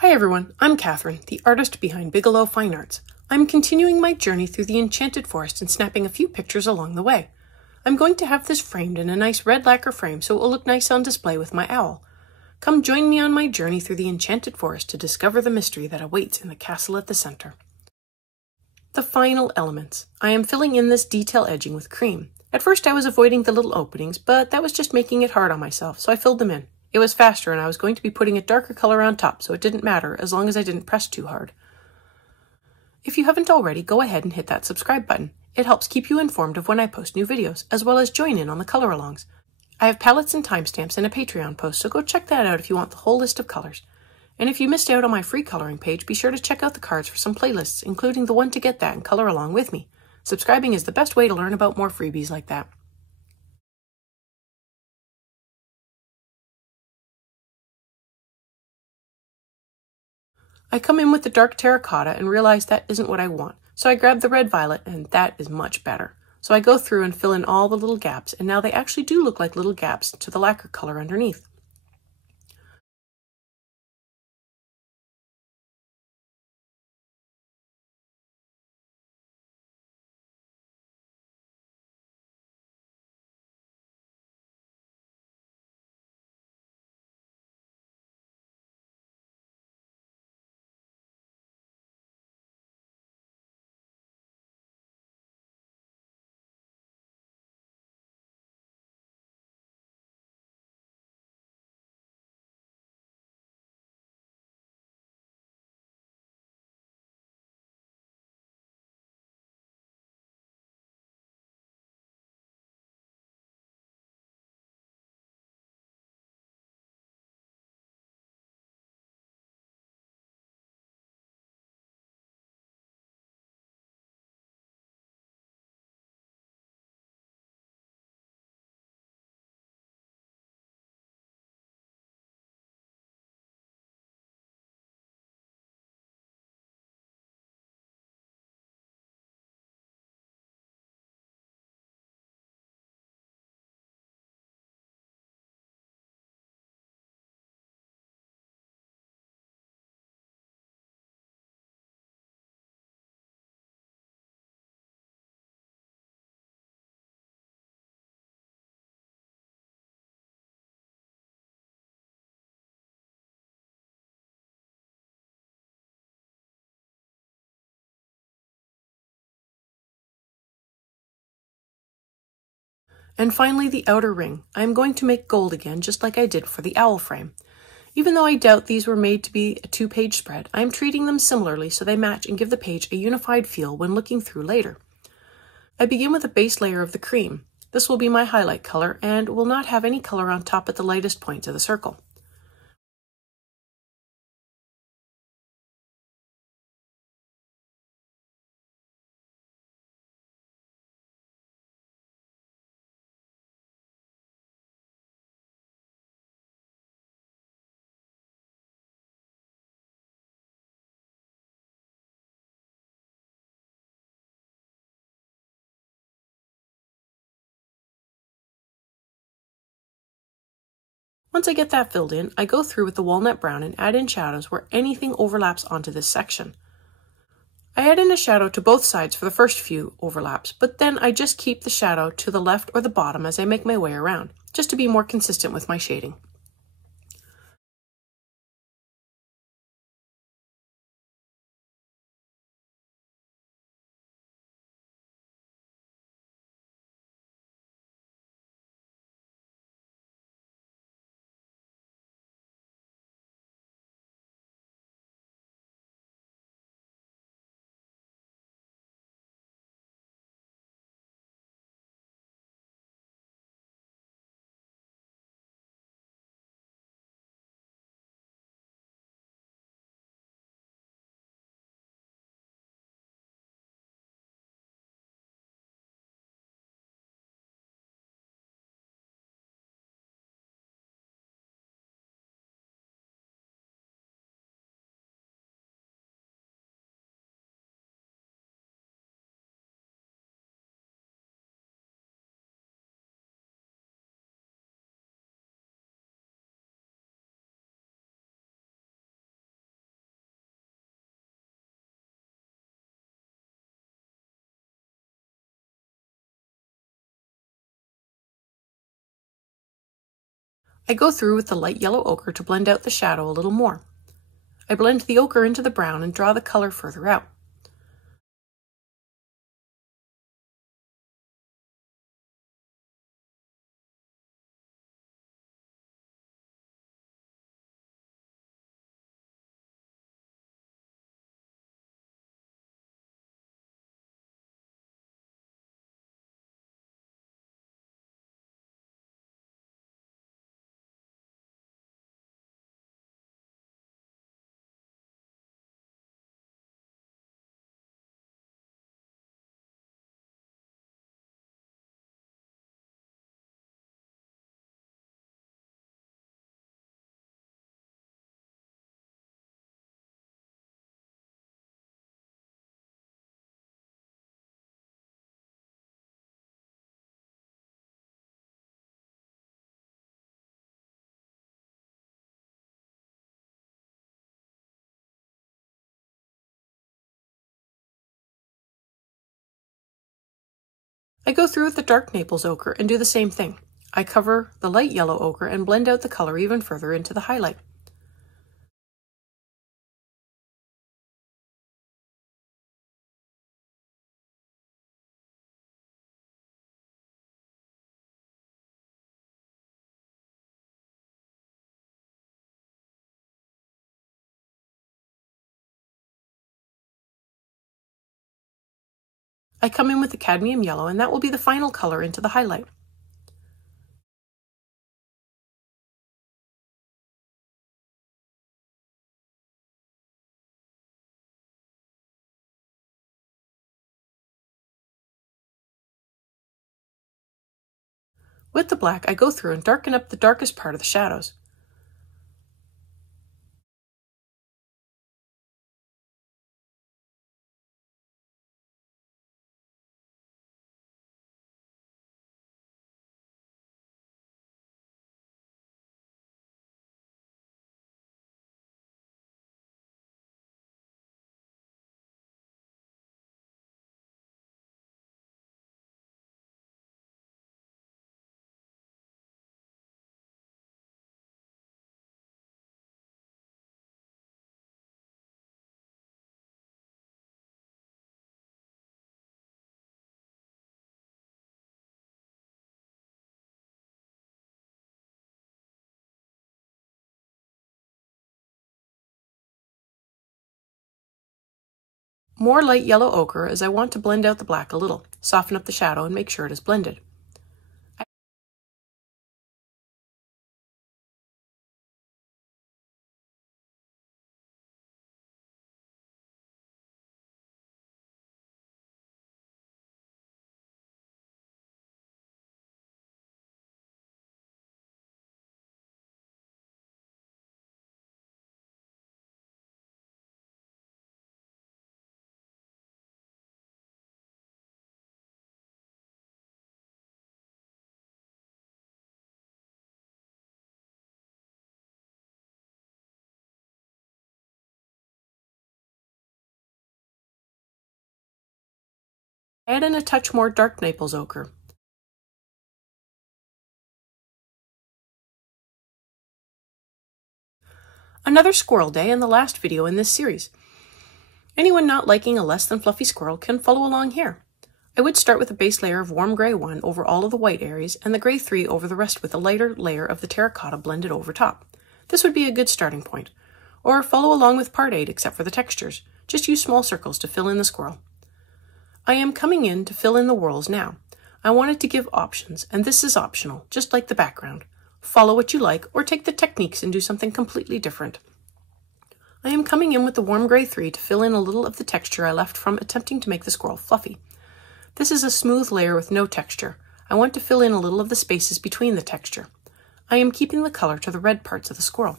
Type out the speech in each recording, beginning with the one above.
Hi everyone, I'm Catherine, the artist behind Bigelow Fine Arts. I'm continuing my journey through the Enchanted Forest and snapping a few pictures along the way. I'm going to have this framed in a nice red lacquer frame so it will look nice on display with my owl. Come join me on my journey through the Enchanted Forest to discover the mystery that awaits in the castle at the center. The final elements. I am filling in this detail edging with cream. At first I was avoiding the little openings, but that was just making it hard on myself, so I filled them in. It was faster and I was going to be putting a darker color on top, so it didn't matter as long as I didn't press too hard. If you haven't already, go ahead and hit that subscribe button. It helps keep you informed of when I post new videos, as well as join in on the color alongs. I have palettes and timestamps in a Patreon post, so go check that out if you want the whole list of colors. And if you missed out on my free coloring page, be sure to check out the cards for some playlists, including the one to get that and color along with me. Subscribing is the best way to learn about more freebies like that. I come in with the dark terracotta and realize that isn't what I want, so I grab the red violet and that is much better. So I go through and fill in all the little gaps, and now they actually do look like little gaps to the lacquer color underneath. And finally, the outer ring. I am going to make gold again, just like I did for the owl frame. Even though I doubt these were made to be a 2-page spread, I am treating them similarly so they match and give the page a unified feel when looking through later. I begin with a base layer of the cream. This will be my highlight color and will not have any color on top at the lightest points of the circle. Once I get that filled in, I go through with the walnut brown and add in shadows where anything overlaps onto this section. I add in a shadow to both sides for the first few overlaps, but then I just keep the shadow to the left or the bottom as I make my way around, just to be more consistent with my shading. I go through with the light yellow ochre to blend out the shadow a little more. I blend the ochre into the brown and draw the color further out. I go through with the dark Naples ochre and do the same thing. I cover the light yellow ochre and blend out the color even further into the highlight. I come in with the cadmium yellow, and that will be the final color into the highlight. With the black, I go through and darken up the darkest part of the shadows. More light yellow ochre as I want to blend out the black a little, soften up the shadow and make sure it is blended. Add in a touch more dark Naples ochre. Another squirrel day and the last video in this series. Anyone not liking a less than fluffy squirrel can follow along here. I would start with a base layer of warm gray 1 over all of the white areas and the gray 3 over the rest with a lighter layer of the terracotta blended over top. This would be a good starting point. Or follow along with part 8 except for the textures. Just use small circles to fill in the squirrel. I am coming in to fill in the whorls now. I wanted to give options, and this is optional, just like the background. Follow what you like or take the techniques and do something completely different. I am coming in with the warm gray 3 to fill in a little of the texture I left from attempting to make the squirrel fluffy. This is a smooth layer with no texture. I want to fill in a little of the spaces between the texture. I am keeping the color to the red parts of the squirrel.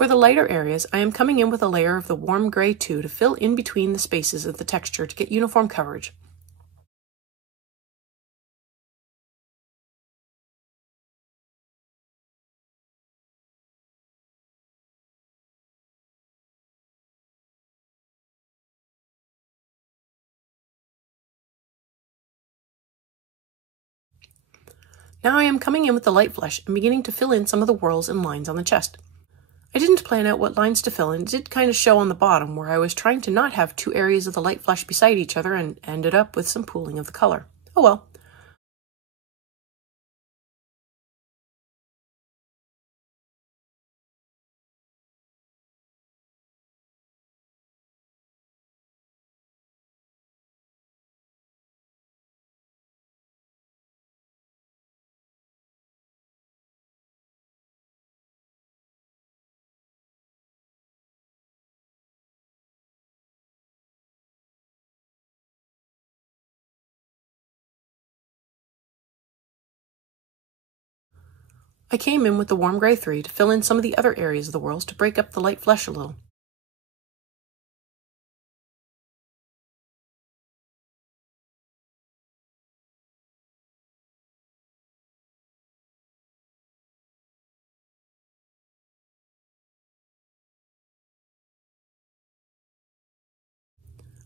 For the lighter areas, I am coming in with a layer of the warm gray 2 to fill in between the spaces of the texture to get uniform coverage. Now I am coming in with the light flesh and beginning to fill in some of the whorls and lines on the chest. I didn't plan out what lines to fill, and it did kind of show on the bottom where I was trying to not have two areas of the light flesh beside each other and ended up with some pooling of the color. Oh well. I came in with the warm gray 3 to fill in some of the other areas of the whorls to break up the light flesh a little.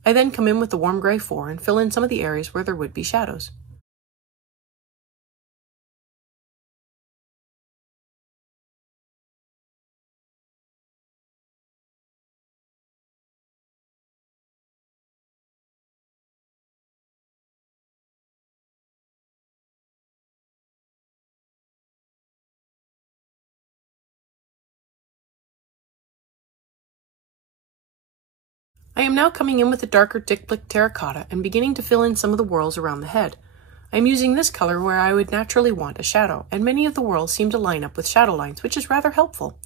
I then come in with the warm gray 4 and fill in some of the areas where there would be shadows. I am now coming in with the darker Dick terracotta and beginning to fill in some of the whorls around the head. I am using this color where I would naturally want a shadow, and many of the whorls seem to line up with shadow lines, which is rather helpful.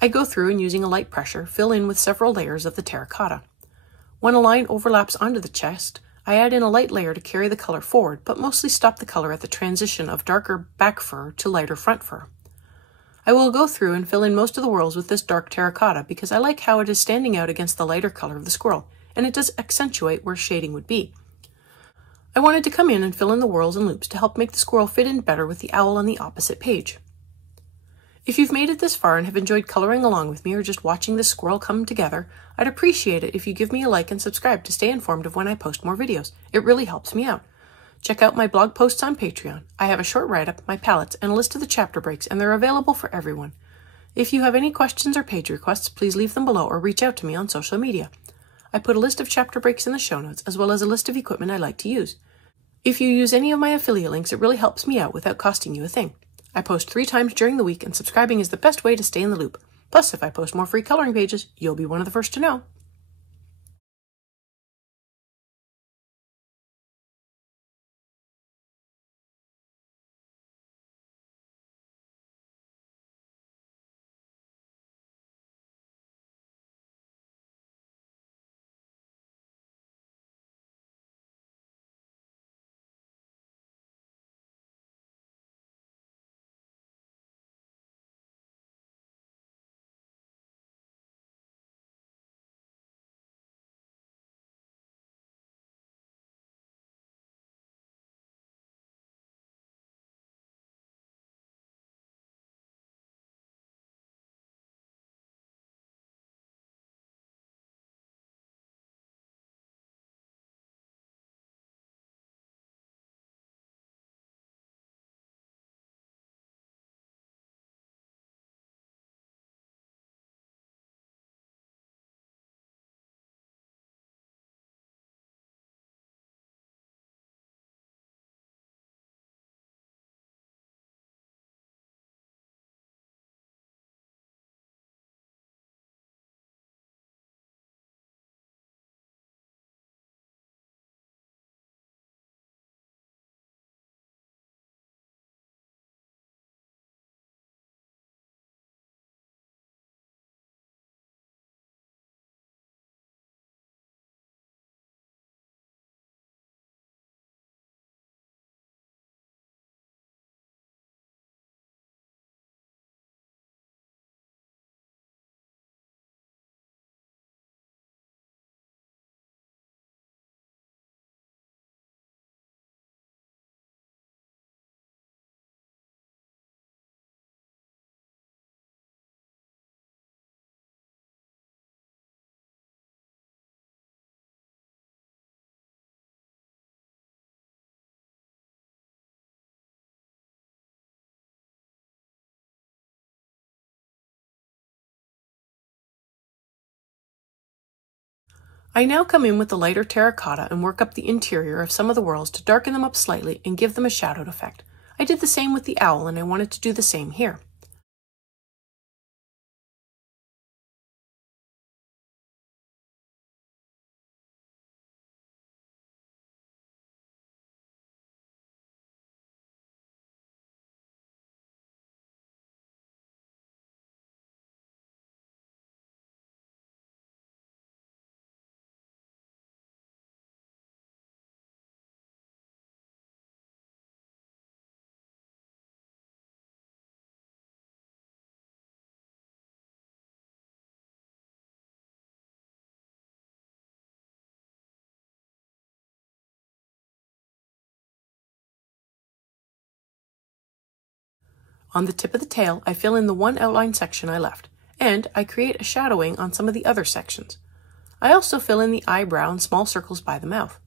I go through and using a light pressure, fill in with several layers of the terracotta. When a line overlaps onto the chest, I add in a light layer to carry the color forward, but mostly stop the color at the transition of darker back fur to lighter front fur. I will go through and fill in most of the whorls with this dark terracotta because I like how it is standing out against the lighter color of the squirrel, and it does accentuate where shading would be. I wanted to come in and fill in the whorls and loops to help make the squirrel fit in better with the owl on the opposite page. If you've made it this far and have enjoyed coloring along with me or just watching this squirrel come together, I'd appreciate it if you give me a like and subscribe to stay informed of when I post more videos. It really helps me out. Check out my blog posts on Patreon. I have a short write-up, my palettes, and a list of the chapter breaks, and they're available for everyone. If you have any questions or page requests, please leave them below or reach out to me on social media. I put a list of chapter breaks in the show notes, as well as a list of equipment I like to use. If you use any of my affiliate links, it really helps me out without costing you a thing. I post 3 times during the week, and subscribing is the best way to stay in the loop. Plus, if I post more free coloring pages, you'll be one of the first to know. I now come in with the lighter terracotta and work up the interior of some of the whorls to darken them up slightly and give them a shadowed effect. I did the same with the owl, and I wanted to do the same here. On the tip of the tail, I fill in the one outline section I left, and I create a shadowing on some of the other sections. I also fill in the eyebrow and small circles by the mouth.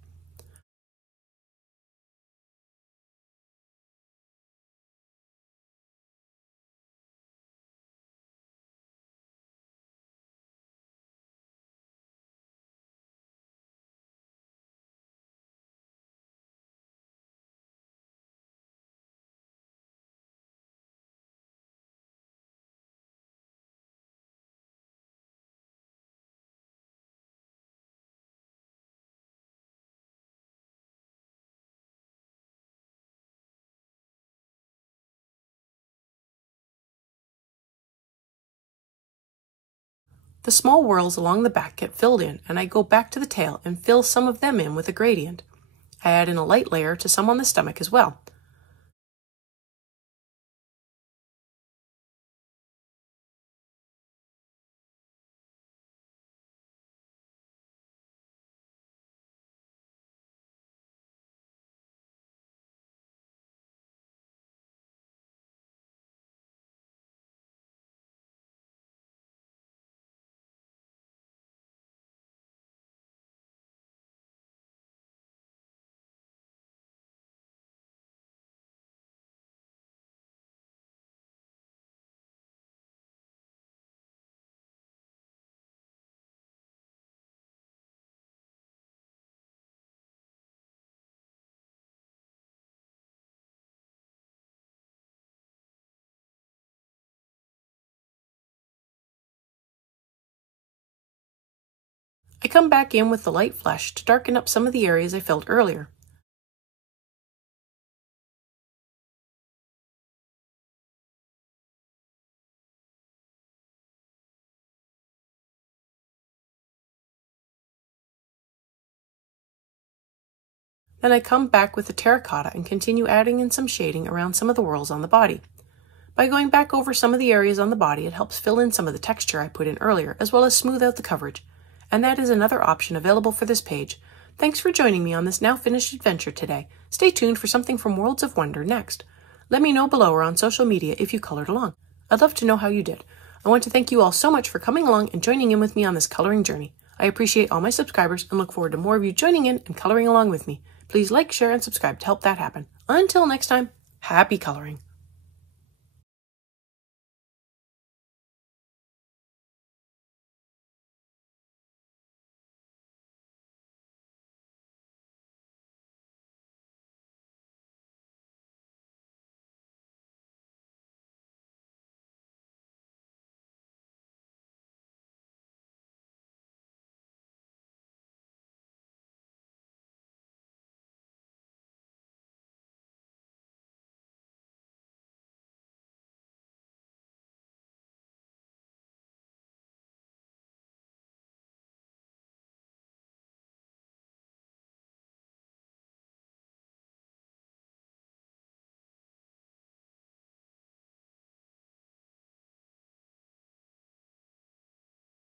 The small whorls along the back get filled in, and I go back to the tail and fill some of them in with a gradient. I add in a light layer to some on the stomach as well. I come back in with the light flesh to darken up some of the areas I filled earlier. Then I come back with the terracotta and continue adding in some shading around some of the whorls on the body. By going back over some of the areas on the body, it helps fill in some of the texture I put in earlier, as well as smooth out the coverage. And that is another option available for this page. Thanks for joining me on this now finished adventure today. Stay tuned for something from Worlds of Wonder next. Let me know below or on social media if you colored along. I'd love to know how you did. I want to thank you all so much for coming along and joining in with me on this coloring journey. I appreciate all my subscribers and look forward to more of you joining in and coloring along with me. Please like, share, and subscribe to help that happen. Until next time, happy coloring.